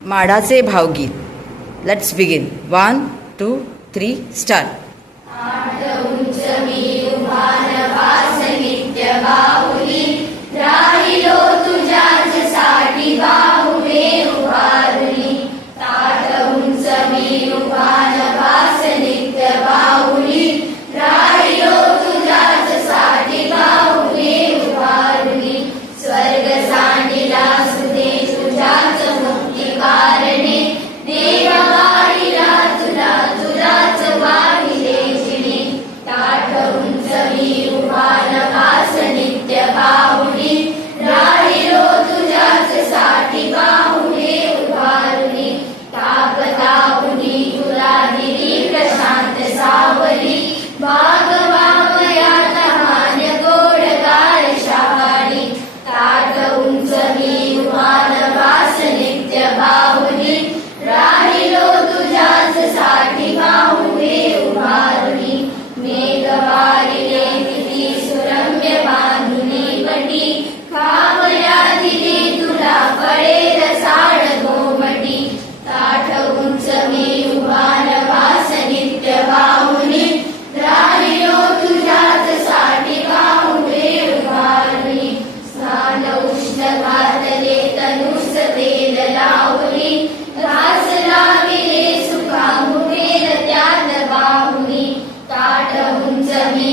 माडाचे भावगीत. Let's begin. 1 2 3 start. उंच मी उभा नभास नित्य बाहुली, राहिलो तुझ्याच साठी बाहुले उभारुनी. ताठ उंच मी उभा नभास नित्य बाहुली, राहिलो तुझ्याच साठी बाहुले उभारुनी. स्वर्ग सांडिला सुदे तुझ्याच मुक्ती कारणे, देव वाहिला तुला तुलाच वाहिले जिणे. ताठ उंच मी उभा नभास नित्य बाहुली, राहिलो तुझ्याच साठी बाहुले उभारुनी. ताप तापुनी तुला दिली प्रशांत सावली, भागवामया तहान गोडगार शहाणी. ताठ उंच मी उभा नभास नित्य बाहुली, राहिलो तुझ्याच साठी बाहुले उभारुनी. मेघ वारिले किती सुरम्य बांधुनी बटी, कावया दिले तुला फळे रसाळ गोमटी. ताठ उंच मी उभा नभास नित्य बाहुली, राहिलो तुझ्याच साठी बाहुले उभारुनी. स्नान उष्ण घातले तनुस तेल लावली, घास लाविले सुखा मुखेल त्यात बाहुली. ताठ उंच मी